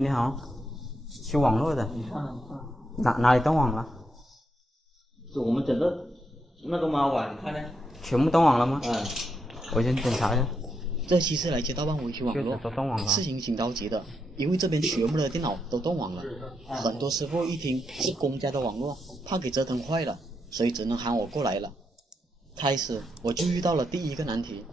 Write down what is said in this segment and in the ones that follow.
你好，修网络的，哪里断网了？是我们整个那个猫啊，你看呢？全部断网了吗？嗯，我先检查一下。这期是来街道办维修网络，都断网了。事情挺着急的，因为这边全部的电脑都断网了。很多师傅一听是公家的网络，怕给折腾坏了，所以只能喊我过来了。开始我就遇到了第一个难题，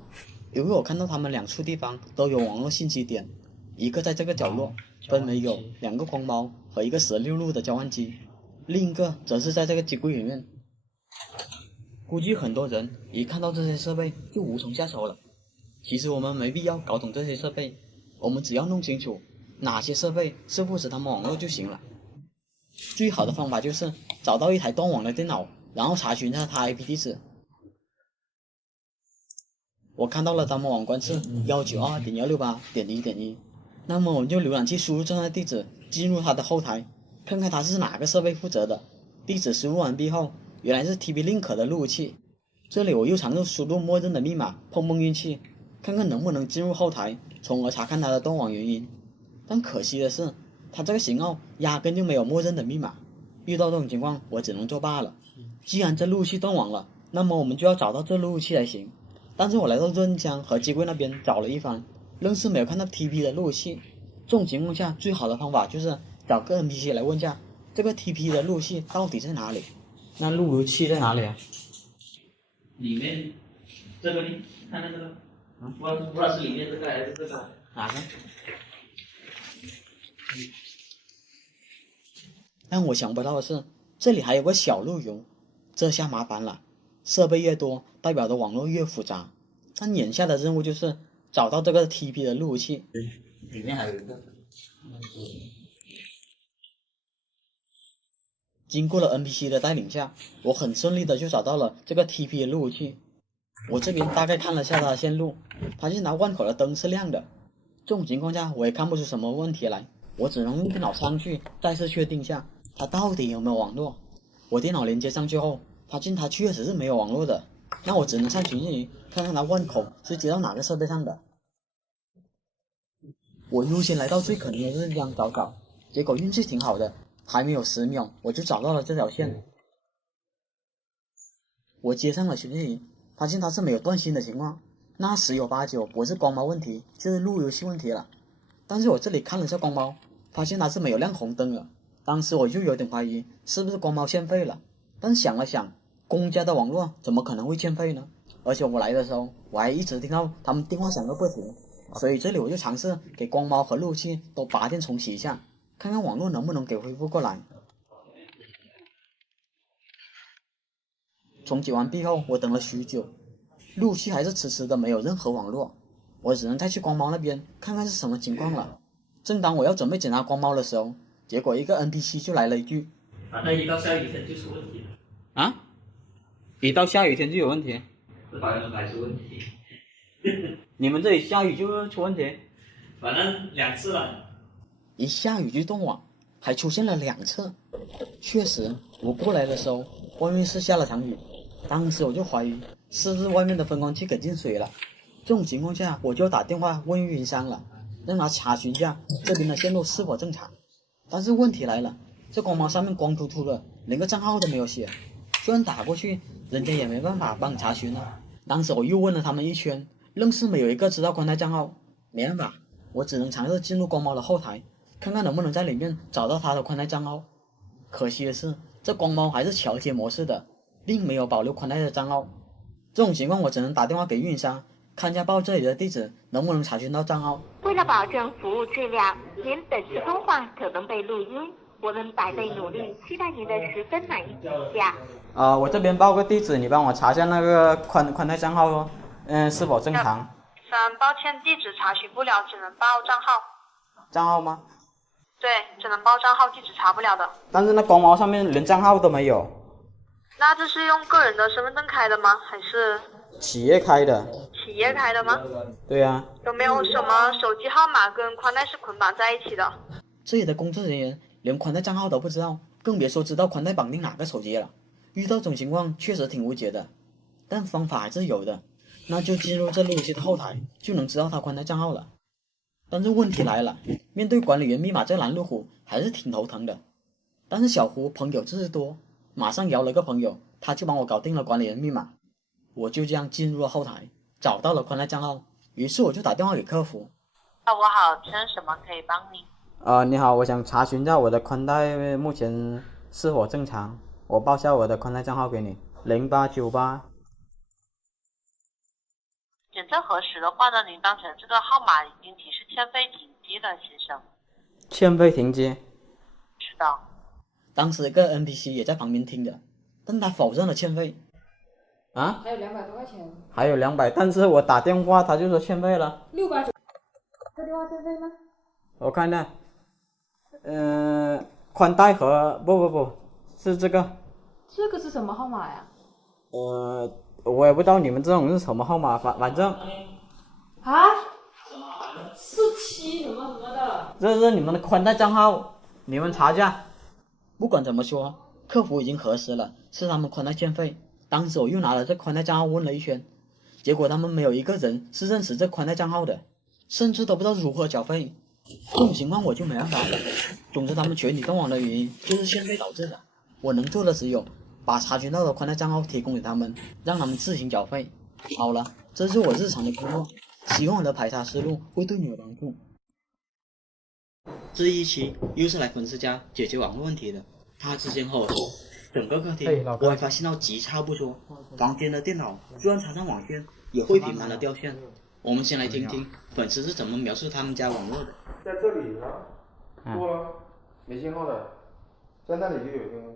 因为我看到他们两处地方都有网络信息点，一个在这个角落，分别有2个光猫和一个16路的交换机，另一个则是在这个机柜里面。估计很多人一看到这些设备就无从下手了。其实我们没必要搞懂这些设备，我们只要弄清楚哪些设备是复制他们网络就行了。最好的方法就是找到一台断网的电脑，然后查询一下它 IP 地址。我看到了他们网关是192.168.1.1，那么我们就浏览器输入这样的地址，进入它的后台，看看它是哪个设备负责的。地址输入完毕后，原来是 TP-Link 的路由器。这里我又尝试输入默认的密码，碰碰运气，看看能不能进入后台，从而查看它的断网原因。但可惜的是，它这个型号压根就没有默认的密码。遇到这种情况，我只能作罢了。既然这路由器断网了，那么我们就要找到这路由器才行。但是我来到润江和机柜那边找了一番，愣是没有看到 TP 的路由器。这种情况下，最好的方法就是找个 NPC 来问下这个 TP 的路由器到底在哪里。那路由器在哪里啊？里面这个呢？看那个，不知道是里面这个还是这个？哪个？但我想不到的是，这里还有个小路由，这下麻烦了。设备越多，代表的网络越复杂。但眼下的任务就是找到这个 TP 的路由器。里面还有一个。经过了 NPC 的带领下，我很顺利的就找到了这个 TP 的路由器。我这边大概看了下它的线路，发现它万口的灯是亮的。这种情况下我也看不出什么问题来，我只能用电脑上去再次确定下它到底有没有网络。我电脑连接上去后，发现它确实是没有网络的，那我只能上群里看看它万口是接到哪个设备上的。我优先来到最可能的润江找找，结果运气挺好的，还没有10秒我就找到了这条线。我接上了群里，发现它是没有断信的情况，那10有8九不是光猫问题，就是路由器问题了。但是我这里看了下光猫，发现它是没有亮红灯的，当时我就有点怀疑是不是光猫欠费了。但想了想，公家的网络怎么可能会欠费呢？而且我来的时候我还一直听到他们电话响个不停，所以这里我就尝试给光猫和路由器都拔电重启一下，看看网络能不能给恢复过来。重启完毕后，我等了许久，路由器还是迟迟的没有任何网络，我只能再去光猫那边看看是什么情况了。正当我要准备检查光猫的时候，结果一个 NPC 就来了一句：反正一到下雨天就出问题了。啊？一到下雨天就有问题？这百出问题。你们这里下雨就出问题？反正2次了。一下雨就断网，还出现了2次。确实，我过来的时候，外面是下了场雨，当时我就怀疑是不是外面的分光器给进水了。这种情况下，我就打电话问运营商了，让他查询一下这边的线路是否正常。但是问题来了，这光猫上面光秃秃的，连个账号都没有写，就算打过去，人家也没办法帮你查询了。当时我又问了他们一圈，愣是没有一个知道宽带账号。没办法，我只能尝试进入光猫的后台，看看能不能在里面找到他的宽带账号。可惜的是，这光猫还是桥接模式的，并没有保留宽带的账号。这种情况我只能打电话给运营商，看家报这里的地址能不能查询到账号。为了保证服务质量，您本次通话可能被录音，我们百倍努力，期待您的十分满意评价。我这边报个地址，你帮我查一下那个宽带账号是否正常？抱歉，地址查询不了，只能报账号。账号吗？对，只能报账号，地址查不了的。但是那光猫上面连账号都没有。那这是用个人的身份证开的吗？还是企业开的？企业开的吗？对呀。有没有什么手机号码跟宽带是捆绑在一起的？这里的工作人员连宽带账号都不知道，更别说知道宽带绑定哪个手机了。遇到这种情况确实挺无解的，但方法还是有的，那就进入这路由器的后台，就能知道他宽带账号了。但是问题来了，面对管理员密码这拦路虎还是挺头疼的。但是小胡朋友就是多，马上摇了个朋友，他就帮我搞定了管理员密码。我就这样进入了后台，找到了宽带账号，于是我就打电话给客服。下午好，请问什么可以帮你？你好，我想查询一下我的宽带目前是否正常，我报下我的宽带账号给你，0898。检测核实的话呢，您当前这个号码已经提示欠费停机了，先生。欠费停机？是的。当时一个 NPC 也在旁边听着，但他否认了欠费。啊？还有200多块钱。还有200，但是我打电话他就说欠费了。690。这电话欠费吗？我看看，宽带和不是这个。这个是什么号码呀？我也不知道你们这种是什么号码，反正啊，47什么什么的。这是你们的宽带账号，你们查一下。不管怎么说，客服已经核实了，是他们宽带欠费。当时我又拿了这宽带账号问了一圈，结果他们没有一个人是认识这宽带账号的，甚至都不知道如何缴费。这种情况我就没办法了。总之他们全体断网的原因就是欠费导致的，我能做的只有把查询到的宽带账号提供给他们，让他们自行缴费。好了，这是我日常的工作，希望我的排查思路会对你有帮助。这一期又是来粉丝家解决网络问题的，他之前和我说，整个客厅 WiFi 信号极差不说，房间的电脑就算插上网线也会频繁的掉线。我们先来听听粉丝是怎么描述他们家网络的。在这里呢，过了没信号的，在那里就有信号。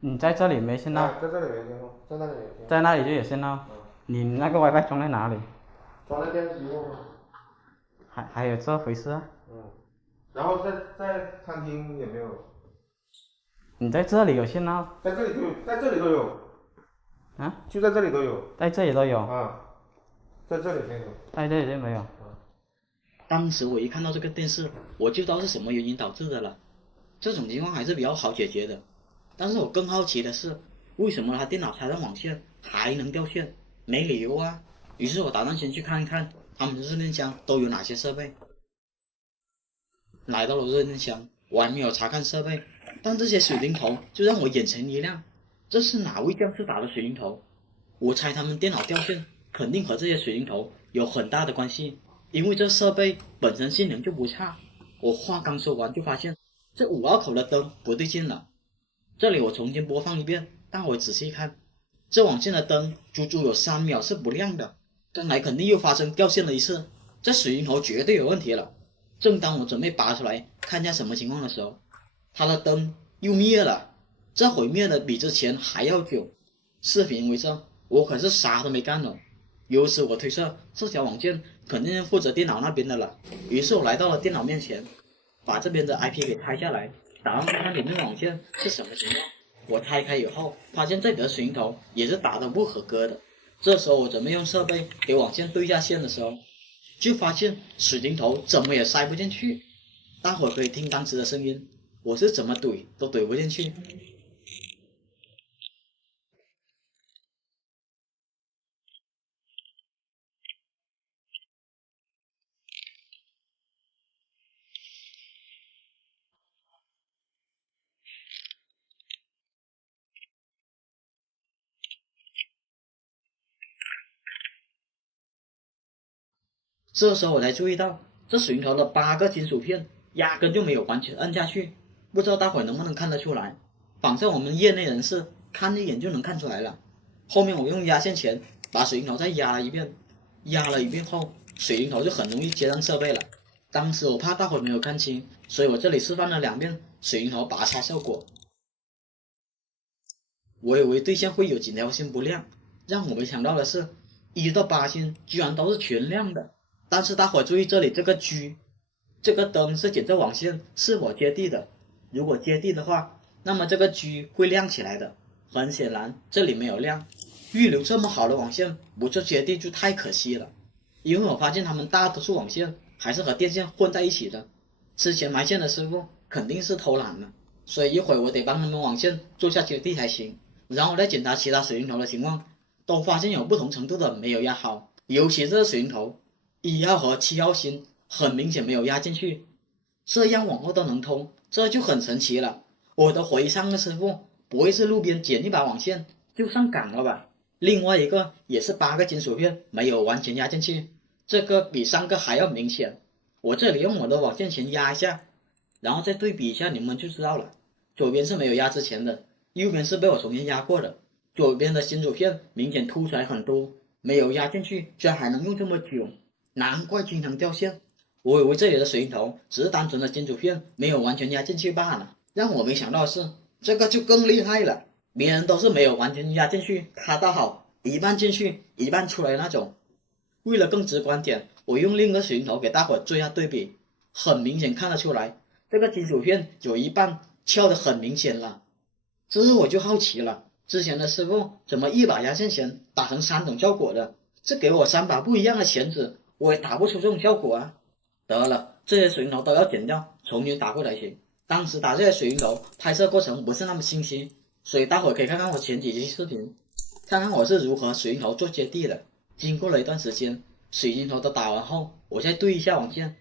你在这里没信号？在这里没信号，在那里有信号。在那里就有信号。你那个 WiFi 装在哪里？装在电视机后面。还有这回事啊？然后在餐厅也没有。你在这里有信号？在这里都有，在这里都有。啊？就在这里都有。在这里都有。啊。在这里没有。在这里就没有。当时我一看到这个电视，我就知道是什么原因导致的了。这种情况还是比较好解决的。但是我更好奇的是，为什么他电脑插上网线还能掉线？没理由啊。于是我打算先去看一看他们的热电箱都有哪些设备。来到了热电箱，我还没有查看设备，但这些水龙头就让我眼前一亮。这是哪位将士打的水龙头？我猜他们电脑掉线肯定和这些水龙头有很大的关系，因为这设备本身性能就不差。我话刚说完就发现这5号口的灯不对劲了。这里我重新播放一遍，大伙仔细看，这网线的灯足足有3秒是不亮的，刚才肯定又发生掉线了一次，这水龙头绝对有问题了。正当我准备拔出来看一下什么情况的时候，它的灯又灭了，这回灭的比之前还要久。视频为证，我可是啥都没干了。由此我推测这条网线肯定是负责电脑那边的了。于是我来到了电脑面前，把这边的 IP 给拆下来，打算看看里面的网线是什么情况。我拆开以后，发现这里的水龙头也是打的不合格的。这时候我准备用设备给网线对下线的时候，就发现水龙头怎么也塞不进去。大伙可以听当时的声音，我是怎么怼都怼不进去。这时候我才注意到，这水龙头的8个金属片压根就没有完全摁下去，不知道大伙能不能看得出来。反正我们业内人士看一眼就能看出来了。后面我用压线钳把水龙头再压了一遍，压了一遍后，水龙头就很容易接上设备了。当时我怕大伙没有看清，所以我这里示范了2遍水龙头拔插效果。我以为对线会有几条线不亮，让我没想到的是1到8线居然都是全亮的。但是大伙注意这里这个 G， 这个灯是检测网线是否接地的，如果接地的话，那么这个 G 会亮起来的。很显然这里没有亮，预留这么好的网线不做接地就太可惜了。因为我发现他们大多数网线还是和电线混在一起的，之前埋线的师傅肯定是偷懒了，所以一会儿我得帮他们网线做下接地才行。然后再检查其他水龙头的情况，都发现有不同程度的没有压好，尤其这个水龙头1号和7号芯很明显没有压进去，这样往后都能通，这就很神奇了。我都怀疑上个师傅不会是路边捡一把网线就上岗了吧？另外一个也是8个金属片没有完全压进去，这个比上个还要明显。我这里用我的网线钳压一下，然后再对比一下，你们就知道了。左边是没有压之前的，右边是被我重新压过的。左边的金属片明显凸出来很多，没有压进去，居然还能用这么久，难怪经常掉线。我以为这里的水银头只是单纯的金属片没有完全压进去罢了，让我没想到的是这个就更厉害了。别人都是没有完全压进去，他倒好，一半进去一半出来那种。为了更直观点，我用另一个水银头给大伙做一下对比，很明显看得出来，这个金属片有一半翘得很明显了。这我就好奇了，之前的师傅怎么一把压线钳打成3种效果的？这给我3把不一样的钳子，我也打不出这种效果啊！得了，这些水银头都要剪掉，重新打过才行。当时打这些水银头拍摄过程不是那么清晰，所以大伙可以看看我前几期视频，看看我是如何水银头做接地的。经过了一段时间，水银头都打完后，我再对一下网线，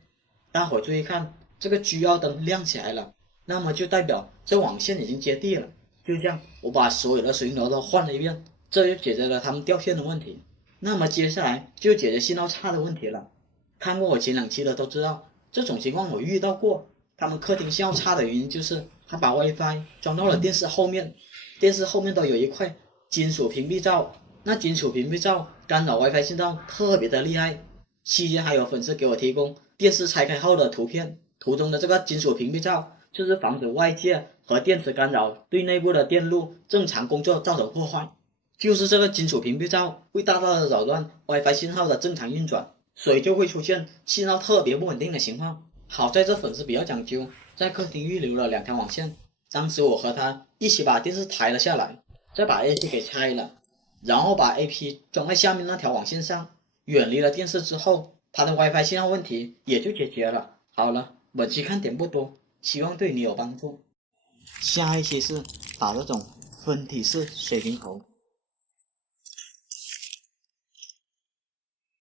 大伙注意看，这个G耀灯亮起来了，那么就代表这网线已经接地了。就这样，我把所有的水银头都换了一遍，这就解决了他们掉线的问题。那么接下来就解决信号差的问题了。看过我前2期的都知道，这种情况我遇到过。他们客厅信号差的原因就是他把 WiFi 装到了电视后面，电视后面都有一块金属屏蔽罩，那金属屏蔽罩干扰 WiFi 信号特别的厉害。期间还有粉丝给我提供电视拆开后的图片，图中的这个金属屏蔽罩就是防止外界和电磁干扰对内部的电路正常工作造成破坏。就是这个金属屏蔽罩会大大的扰乱 WiFi 信号的正常运转，所以就会出现信号特别不稳定的情况。好在这粉丝比较讲究，在客厅预留了2条网线。当时我和他一起把电视抬了下来，再把 AP 给拆了，然后把 AP 装在下面那条网线上。远离了电视之后，他的 WiFi 信号问题也就解决了。好了，本期看点不多，希望对你有帮助。下一期是打这种分体式水平头。